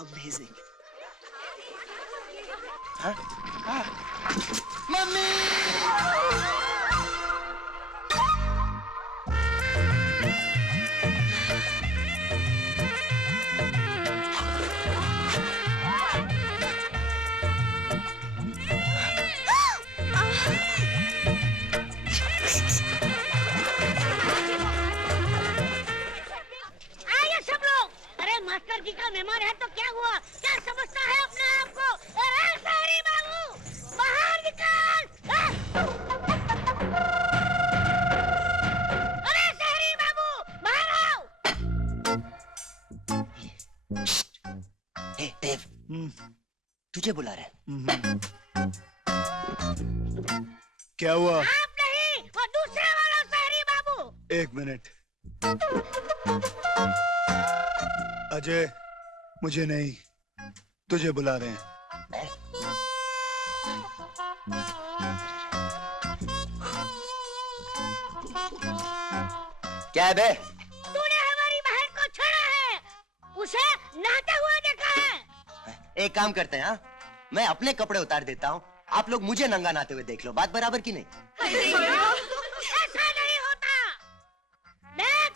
Amazing. हाँ? हाँ? Mummy! Master जी का मेहमान है तो क्या हुआ? क्या समझता है अपने आप को? अरे शहरी बाबू, बाहर निकल! अरे शहरी बाबू, बाहर आओ! हे देव, तुझे बुला रहे हैं। क्या हुआ? आप नहीं, वो दूसरे वाला शहरी बाबू। एक मिनट। अजय, मुझे नहीं, तुझे बुला रहे हैं। क्या है बे? तूने हमारी बहन को छेड़ा है, उसे नहाते हुए देखा है। एक काम करते हैं, हाँ? मैं अपने कपड़े उतार देता हूँ, आप लोग मुझे नंगा नहाते हुए देख लो, बात बराबर की नहीं? ऐसा नहीं होता। देख,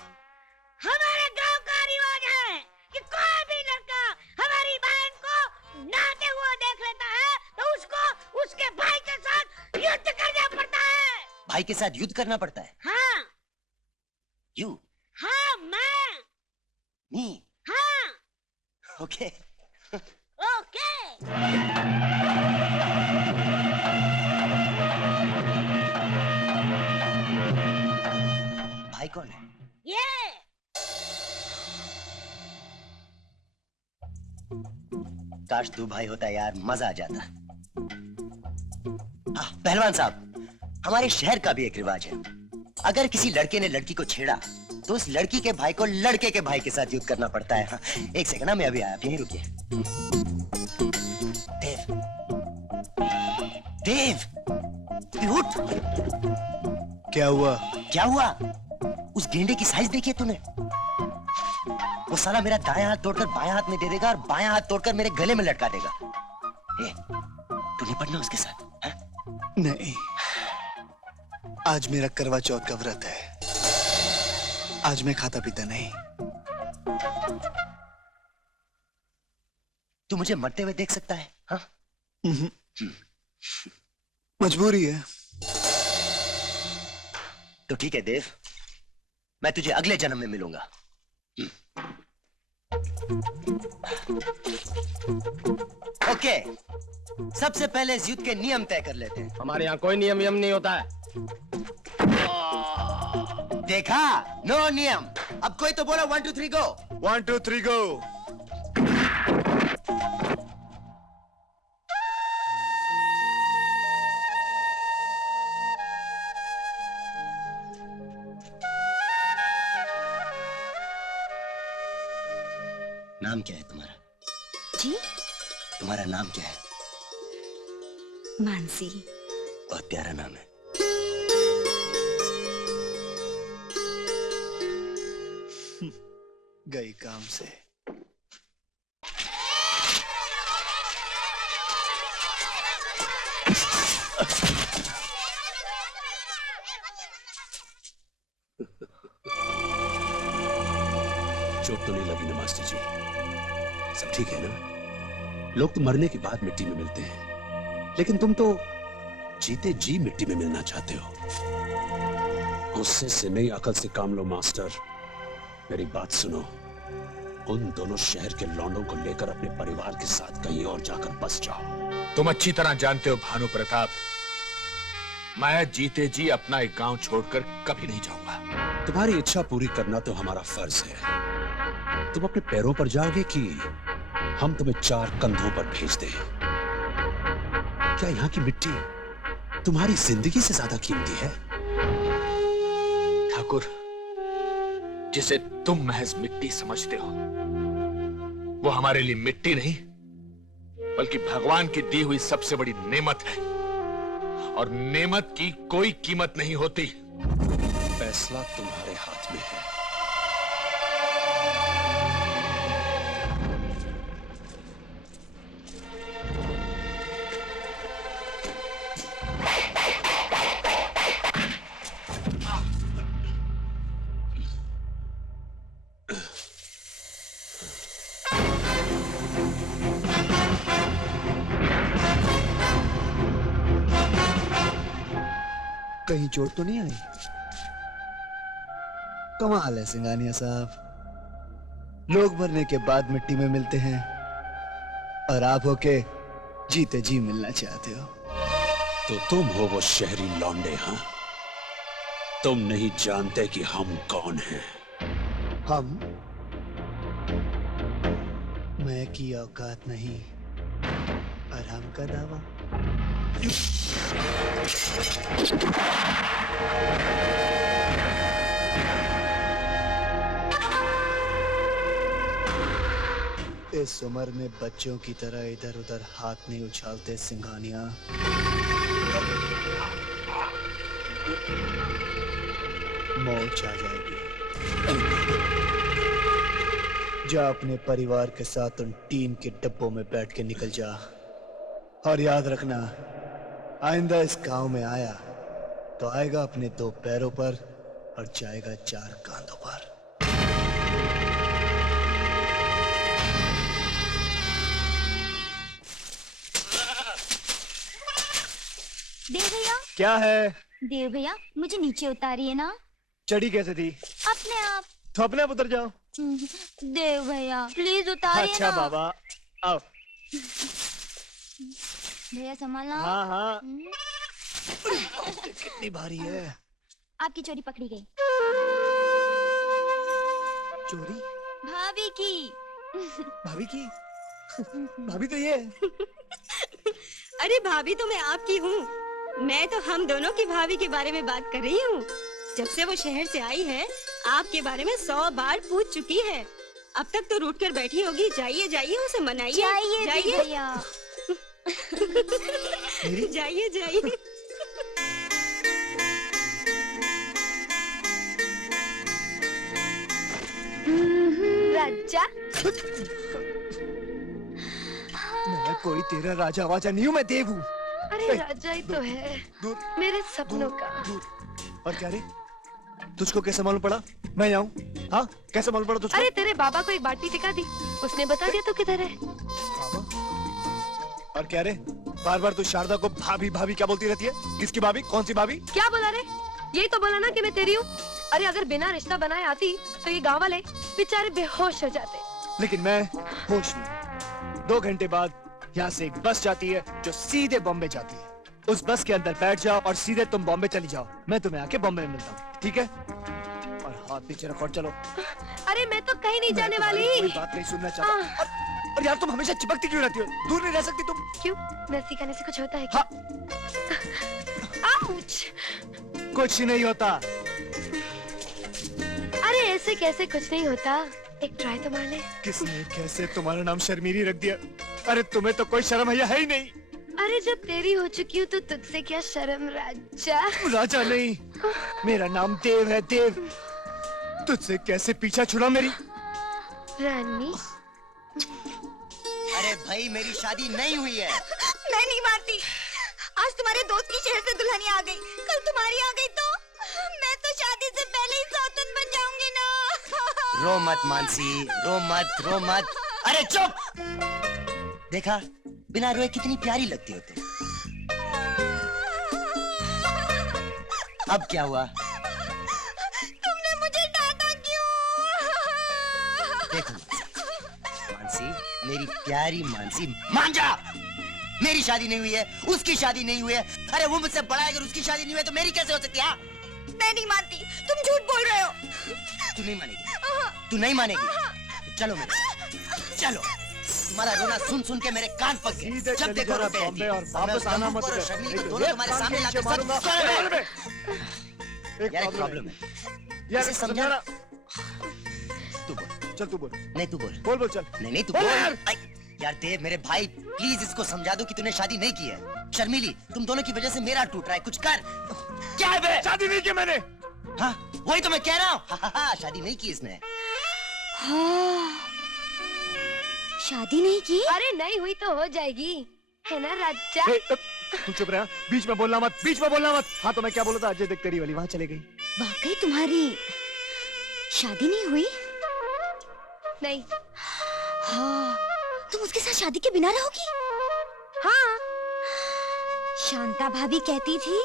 हमारे गांव का रिवाज है कि कोई भी लड़का हमारी बहन को नहाते हुए देख लेता है तो उसको उसके भाई के साथ युद्ध करना पड़ता है। भाई के साथ युद्ध करना पड़ता है? हाँ। यू? हाँ, मैं। मी? हाँ। ओके। ओके। भाई कौन है? ये काश तू भाई होता यार, मजा आ जाता। पहलवान साहब, हमारे शहर का भी एक रिवाज है, अगर किसी लड़के ने लड़की को छेड़ा तो उस लड़की के भाई को लड़के के भाई के साथ युद्ध करना पड़ता है। हाँ, एक सेकंड ना, मैं अभी आया, आप यहीं रुकिए। देव, देव, उठ। क्या हुआ? क्या हुआ? उस गेंडे की साइज देखिए तूने? वो साला मेरा दायां हाथ तोड़कर बायां हाथ में दे देगा और बायां हाथ तोड़कर मेरे गले में लटका देगा। तू निपटना उसके साथ? हा? नहीं, आज मेरा करवा चौथ का व्रत है, आज मैं खाता पीता नहीं। तू मुझे मरते हुए देख सकता है? हाँ? मजबूरी है। तो ठीक है देव, मैं तुझे अगले जन्म में मिलूंगा। ओके, सबसे पहले इस युद्ध के नियम तय कर लेते हैं। हमारे यहाँ कोई नियम नहीं होता है। देखा, नो नियम। अब कोई तो बोलो 1 2 3 गो। 1 2 3 गो। नाम क्या है तुम्हारा? जी? तुम्हारा नाम क्या है? मानसी। बहुत प्यारा नाम है। गई काम से। चोट तो नहीं लगी ना मास्टर जी? सब ठीक है ना? लोग तो मरने के बाद मिट्टी में मिलते हैं, लेकिन तुम तो जीते जी मिट्टी में मिलना चाहते हो। गुस्से से नहीं, अकल से काम लो मास्टर। मेरी बात सुनो, उन दोनों शहर के लौंडों को लेकर अपने परिवार के साथ कहीं और जाकर बस जाओ। तुम अच्छी तरह जानते हो भानु प्रताप, मैं जीते जी अपना एक गांव छोड़कर कभी नहीं जाऊंगा। तुम्हारी इच्छा पूरी करना तो हमारा फर्ज है। तुम अपने पैरों पर जाओगे कि हम तुम्हें 4 कंधों पर भेज दें? क्या यहाँ की मिट्टी तुम्हारी जिंदगी से ज्यादा कीमती है? ठाकुर, जिसे तुम महज मिट्टी समझते हो, वो हमारे लिए मिट्टी नहीं बल्कि भगवान की दी हुई सबसे बड़ी नेमत है, और नेमत की कोई कीमत नहीं होती। फैसला तुम्हारे हाथ में है। कहीं चोट तो नहीं आई? कमाल है सिंघानिया साहब, लोग मरने के बाद मिट्टी में मिलते हैं और आप होके जीते जी मिलना चाहते हो। तो तुम हो वो शहरी लौंडे, हाँ? तुम नहीं जानते कि हम कौन हैं। हम? मैं की औकात नहीं और हम का दावा। इस उम्र में बच्चों की तरह इधर उधर हाथ नहीं उछालते सिंघानिया। मौत आ जाएगी। जा अपने परिवार के साथ उन टीन के डब्बों में बैठ के निकल जा, और याद रखना, आइंदा इस गांव में आया तो आएगा अपने 2 पैरों पर और जाएगा 4 कांधों पर। देव भैया। क्या है? देव भैया, मुझे नीचे उतारिए ना। चढ़ी कैसे थी? अपने आप। तो अपने आप उतर जाओ। देव भैया प्लीज उतारिए अच्छा ना। बाबा, आओ। भैया संभालना। हाँ हाँ। कितनी भारी है। आपकी चोरी पकड़ी गई। चोरी? भाभी की। भाभी की? भाभी तो ये है। अरे भाभी तो मैं आपकी हूँ। मैं तो हम दोनों की भाभी के बारे में बात कर रही हूँ। जब से वो शहर से आई है, आपके बारे में 100 बार पूछ चुकी है। अब तक तो रूठ कर बैठी होगी। जाइए जाइए, उसे मनाइए। जाइए भैया। जाइए जाइए। राजा। मैं कोई तेरा राजा वाजा नहीं हूँ, मैं देव हूँ। अरे राजा ही तो है, मेरे सपनों का। और क्या रे, तुझको कैसे मालूम पड़ा मैं आऊँ? हाँ, कैसे मालूम पड़ा तुझको? अरे तेरे बाबा को एक बाल्टी दिखा दी, उसने बता दिया तो किधर है। बाबा? और क्या रे, बार बार तू शारदा को भाभी भाभी क्या बोलती रहती है? किसकी भाभी? कौन सी भाभी? क्या बोला रे? यही तो बोला ना कि मैं तेरी हूँ। अरे अगर बिना रिश्ता बनाए आती तो ये गाँव वाले बेचारे बेहोश हो जाते। लेकिन मैं होश में। 2 घंटे बाद यहाँ से एक बस जाती है जो सीधे बॉम्बे जाती है। उस बस के अंदर बैठ जाओ और सीधे तुम बॉम्बे चली जाओ। मैं तुम्हें आके बॉम्बे में मिलता हूँ, ठीक है? और हाथ पीछे रखो और चलो। अरे मैं तो कहीं नहीं जाने वाली। कोई बात नहीं सुनना चाहता। और यार तुम हमेशा चिपकती क्यों रहती हो? दूर नहीं रह सकती तुम? क्यों? नर्सी खाने से कुछ होता है क्या? आउच! कुछ नहीं होता। अरे ऐसे कैसे कुछ नहीं होता? एक ट्राई तो मार ले। किसने कैसे तुम्हारा नाम शर्मीली रख दिया? अरे तुम्हें तो कोई शर्म है ही नहीं। अरे जब तेरी हो चुकी हूँ तो तुझसे क्या शर्म राजा? राजा नहीं, मेरा नाम देव है, देव। तुझसे कैसे पीछा छुड़ा मेरी? रानी। अरे भाई, मेरी शादी नहीं हुई है। मैं नहीं मानती। आज तुम्हारे दोस्त की शहर से दुल्हनिया आ गई, कल तुम्हारी आ गई तो मैं तो शादी से पहले ही सौतन बन जाऊंगी ना। रो मत मानसी, रो मत, रो मत। अरे चुप! देखा, बिना रोए कितनी प्यारी लगती होते। अब क्या हुआ? तुमने मुझे डांटा क्यों? देखो मानसी, मेरी प्यारी मानसी, मान जा। मेरी शादी नहीं हुई है, उसकी शादी नहीं हुई है। अरे वो मुझसे बड़ा है, अगर उसकी शादी नहीं हुई है तो मेरी कैसे हो सकती है? मैं नहीं मानती, तुम झूठ बोल रहे हो। तू नहीं मानेगी, तू नहीं मानेगी। चलो मेरे, चलो। तुम्हारा रोना सुन सुन के मेरे कान पक गए। जब देखो रोते रहती है। और वापस आना मत कर। शर्मीली को दोनों तुम्हारे सामने लाकर सब यार एक प्रॉब्लम है। यार इसे समझाना। तू बोल, चल तू बोल। नहीं तू बोल। बोल बोल चल। नहीं तू बोल। यार देव, मेरे भाई प्लीज इसको समझा दो कि तूने शादी नहीं की है। शर्मीली, तुम दोनों की वजह से मेरा टूट रहा है, कुछ कर। क्या है बे? शादी नहीं की मैंने। हाँ वही तो मैं कह रहा हूँ। शादी नहीं की इसने। शादी नहीं की? अरे नहीं हुई तो हो जाएगी, है ना राजा? तू चुप रहा, बीच में बोलना मत, बीच में बोलना मत। हाँ तो मैं क्या बोला था? अजय देख तेरी वाली वहाँ चले गई। वाकई तुम्हारी शादी नहीं हुई? नहीं। हाँ, तुम उसके साथ शादी के बिना रहोगी? हाँ। शांता भाभी कहती थी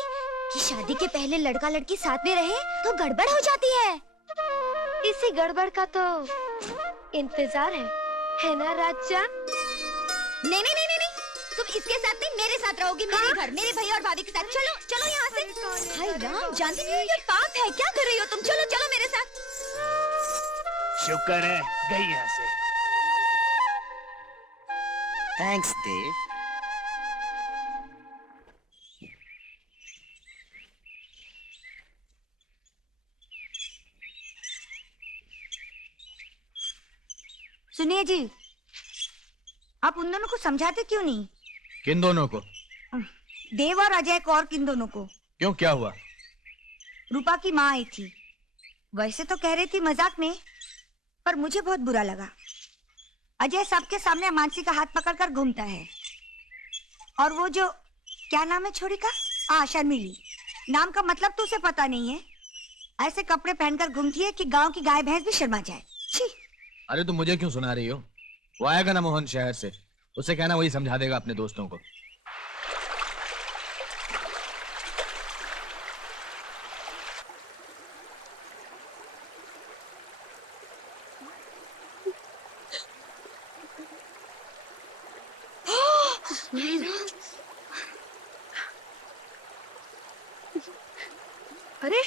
कि शादी के पहले लड़का लड़की साथ में रहे तो गड़बड़ हो जाती है। इसी गड़बड़ का तो इंतजार है ना राजा? नहीं नहीं नहीं नहीं, तुम इसके साथ नहीं मेरे साथ रहोगी, मेरे घर, मेरे भैया और भाभी के साथ। चलो चलो यहाँ से। हाय राम, जानती नहीं हो ये पाप है, क्या कर रही हो तुम? चलो चलो मेरे साथ। शुक्र है गई यहाँ से। थैंक्स देव। सुनिए जी, आप उन दोनों को समझाते क्यों नहीं? किन दोनों को? देव और अजय को। और किन दोनों को? क्यों, क्या हुआ? रूपा की माँ आई थी। वैसे तो कह रही थी मजाक में, पर मुझे बहुत बुरा लगा। अजय सबके सामने मानसी का हाथ पकड़कर घूमता है, और वो जो क्या नाम है छोरी का? हाँ, शर्मिली। नाम का मतलब तो उसे पता नहीं है। ऐसे कपड़े पहनकर घूमती है कि गांव की गाय भैंस भी शर्मा जाए। छी! अरे तुम मुझे क्यों सुना रही हो? वो आएगा ना मोहन शहर से, उससे कहना वही समझा देगा अपने दोस्तों को। अरे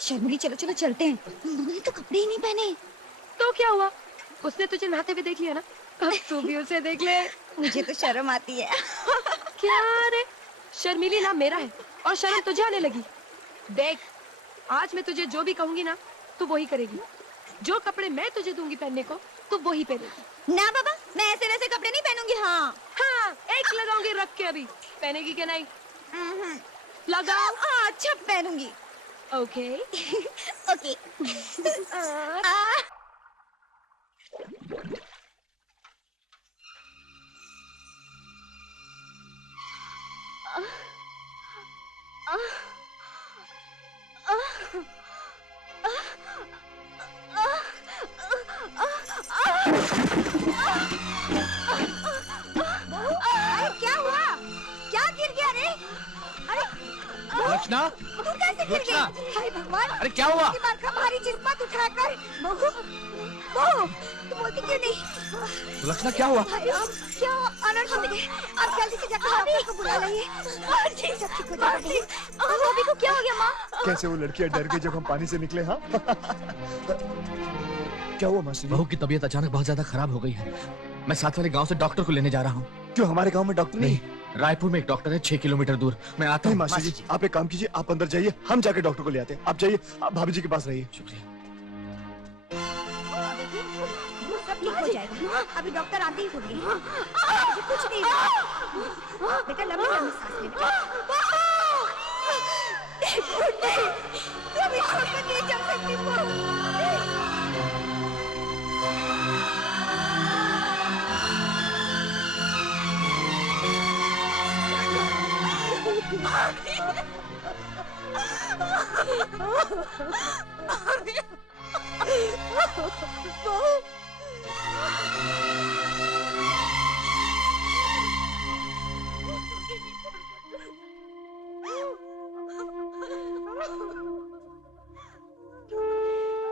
शर्मिली चलो चलो चलते हैं। उन्होंने तो कपड़े ही नहीं पहने। तो क्या हुआ? उसने तुझे नहाते हुए देख लिया ना, अब तू भी उसे देख ले। मुझे तो शर्म आती है। क्या रे, शर्मिली नाम मेरा है और शर्म तुझे आने लगी? देख, आज मैं तुझे जो भी कहूंगी ना, तू वही करेगी। जो कपड़े मैं तुझे दूंगी पहनने को, तू वही पहनेगी। ना बाबा, मैं ऐसे वैसे कपड़े नहीं पहनूंगी। हाँ हाँ, एक लगाऊंगी रख के। अभी पहनेगी क्या? नहीं लगाओ। अच्छा पहनूंगी। Okay okay. अरे क्या हुआ? क्या गिर गया रे? अरे लक्षणा, तू कैसे गिर गई? हाय भगवान! अरे क्या हुआ? की बार का भारी जिस्मत उठाकर। बहू, बहू, तू बोलती क्यों नहीं? लक्षणा क्या हुआ? हाय राम, क्या अनर्थ हो गया? आप जल्दी से जाकर डॉक्टर को बुला लाइए। सब ठीक हो जाएगा। भाभी को क्या हो गया माँ? कैसे वो लड़कियां डर गई जब हम पानी से निकले? हाँ क्या हुआ मासी? बहू की तबीयत अचानक बहुत ज्यादा खराब हो गई है। मैं साथ वाले गांव से डॉक्टर को लेने जा रहा हूँ। क्यों, हमारे गांव में डॉक्टर नहीं? रायपुर में एक डॉक्टर है 6 किलोमीटर दूर। मैं आता नहीं हूँ। मासी जी, आप एक काम कीजिए, आप अंदर जाइए, हम जाके डॉक्टर को ले आते हैं। आप जाइए, आप भाभी जी के पास रहिए। शुक्रिया। सब ठीक हो जाएगा। अभी डॉक्टर आते ही होंगे। मुझे कुछ नहीं हुआ। बेटा लंबी लंबी सांस ले बेटा। तुम इस छोड़कर नहीं जा सकती हो।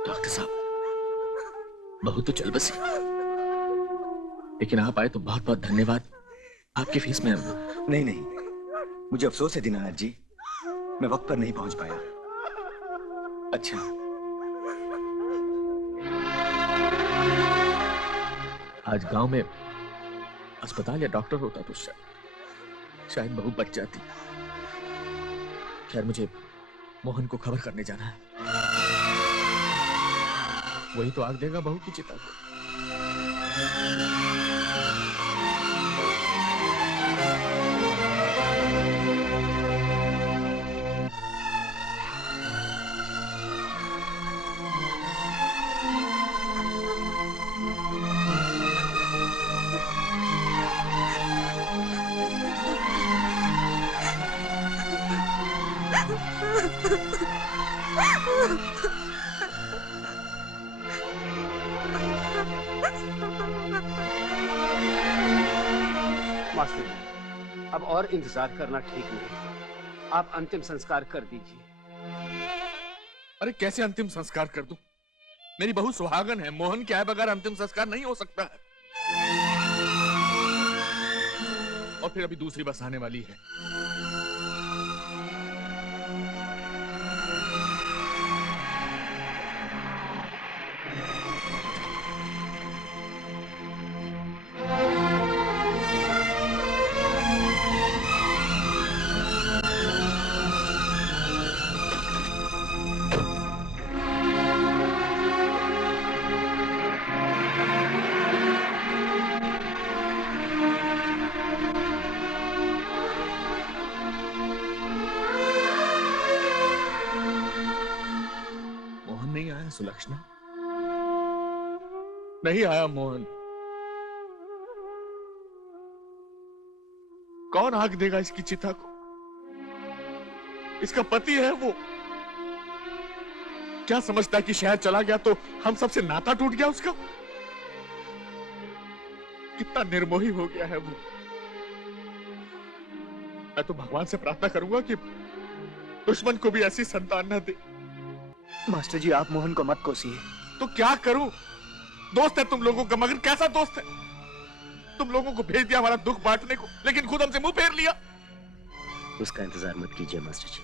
डॉक्टर साहब, बहू तो चल बसी, लेकिन आप आए तो बहुत बहुत धन्यवाद। आपकी फीस में नहीं नहीं, मुझे अफसोस है दीनानाथ जी, मैं वक्त पर नहीं पहुंच पाया। अच्छा, आज गांव में अस्पताल या डॉक्टर होता तो शायद बहू बच जाती। खैर, मुझे मोहन को खबर करने जाना है। वही तो आग देगा बहू की चिता को। मास्टर, अब और इंतजार करना ठीक नहीं। आप अंतिम संस्कार कर दीजिए। अरे कैसे अंतिम संस्कार कर दूं? मेरी बहू सुहागन है, मोहन क्या है, बगैर अंतिम संस्कार नहीं हो सकता है। और फिर अभी दूसरी बस आने वाली है। सुलक्षणा नहीं आया मोहन। कौन आग देगा इसकी चिता को? इसका पति है वो। क्या समझता है कि शहर चला गया तो हम सबसे नाता टूट गया उसका? कितना निर्मोही हो गया है वो। मैं तो भगवान से प्रार्थना करूंगा कि दुश्मन को भी ऐसी संतान न दे। मास्टर जी, आप मोहन को मत कोसिए। तो क्या करूं? दोस्त है तुम लोगों का, मगर कैसा दोस्त है? तुम लोगों को भेज दिया हमारा दुख बांटने को, लेकिन खुद हमसे मुंह फेर लिया। उसका इंतजार मत कीजिए मास्टर जी,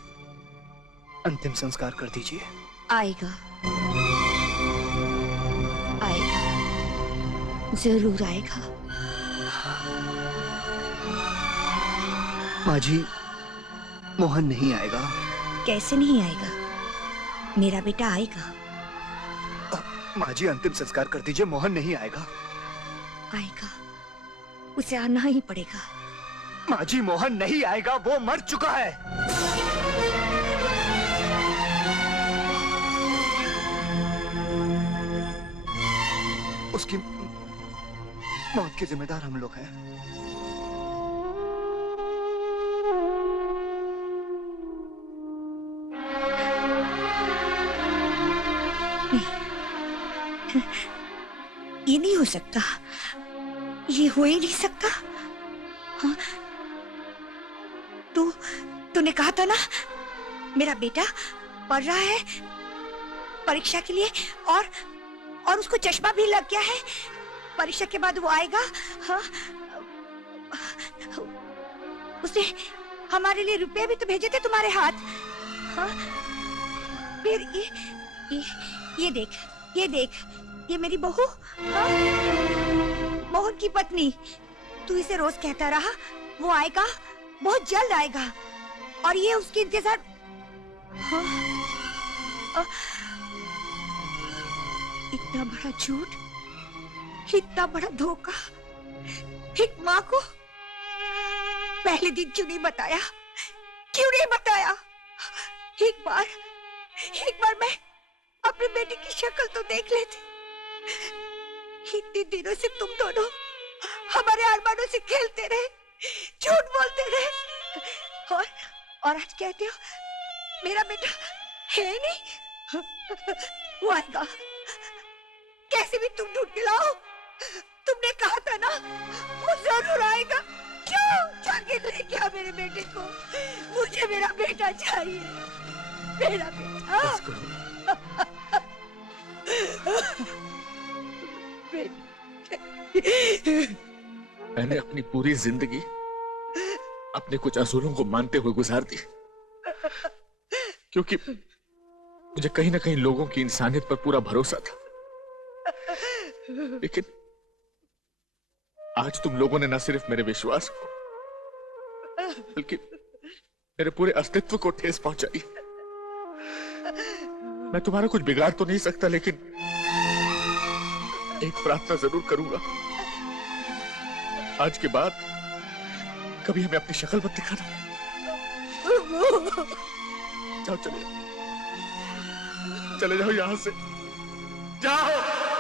अंतिम संस्कार कर दीजिए। आएगा, आएगा, जरूर आएगा। माँ जी, मोहन नहीं आएगा। कैसे नहीं आएगा? मेरा बेटा आएगा। माँ जी, अंतिम संस्कार कर दीजिए, मोहन नहीं आएगा। आएगा, उसे आना ही पड़ेगा। माँ जी, मोहन नहीं आएगा, वो मर चुका है। उसकी मौत के जिम्मेदार हम लोग हैं। ये नहीं हो सकता, ये हो ही नहीं सकता। हाँ? तूने कहा था ना मेरा बेटा पढ़ रहा है परीक्षा के लिए, और उसको चश्मा भी लग गया है। परीक्षा के बाद वो आएगा। हाँ? उसने हमारे लिए रुपए भी तो भेजे थे तुम्हारे हाथ। हाँ? फिर ये देख, ये मेरी बहू, हाँ? मोहन की पत्नी। तू इसे रोज कहता रहा वो आएगा, बहुत जल्द आएगा, और ये उसके इंतजार। हाँ? इतना बड़ा झूठ, इतना बड़ा धोखा एक माँ को पहले दिन क्यों नहीं बताया? क्यों नहीं बताया? एक बार मैं अपने बेटे की शक्ल तो देख लेती। इतने दिनों से तुम दोनों हमारे अरमानों से खेलते रहे, झूठ बोलते रहे, और आज कहते हो मेरा बेटा है नहीं। वो आएगा, कैसे भी तुम ढूंढ के लाओ। तुमने कहा था ना वो जरूर आएगा। क्यों जाके लेके आ मेरे बेटे को? मुझे मेरा बेटा चाहिए, मेरा बेटा। मैंने अपनी पूरी जिंदगी अपने कुछ असूलों को मानते हुए गुजार दी, क्योंकि मुझे कहीं ना कहीं लोगों की इंसानियत पर पूरा भरोसा था। लेकिन आज तुम लोगों ने न सिर्फ मेरे विश्वास को, बल्कि मेरे पूरे अस्तित्व को ठेस पहुंचाई। मैं तुम्हारा कुछ बिगाड़ तो नहीं सकता, लेकिन एक प्रार्थना जरूर करूंगा। आज के बाद कभी हमें अपनी शक्ल मत दिखाना। जाओ, चले जाओ यहां से, जाओ।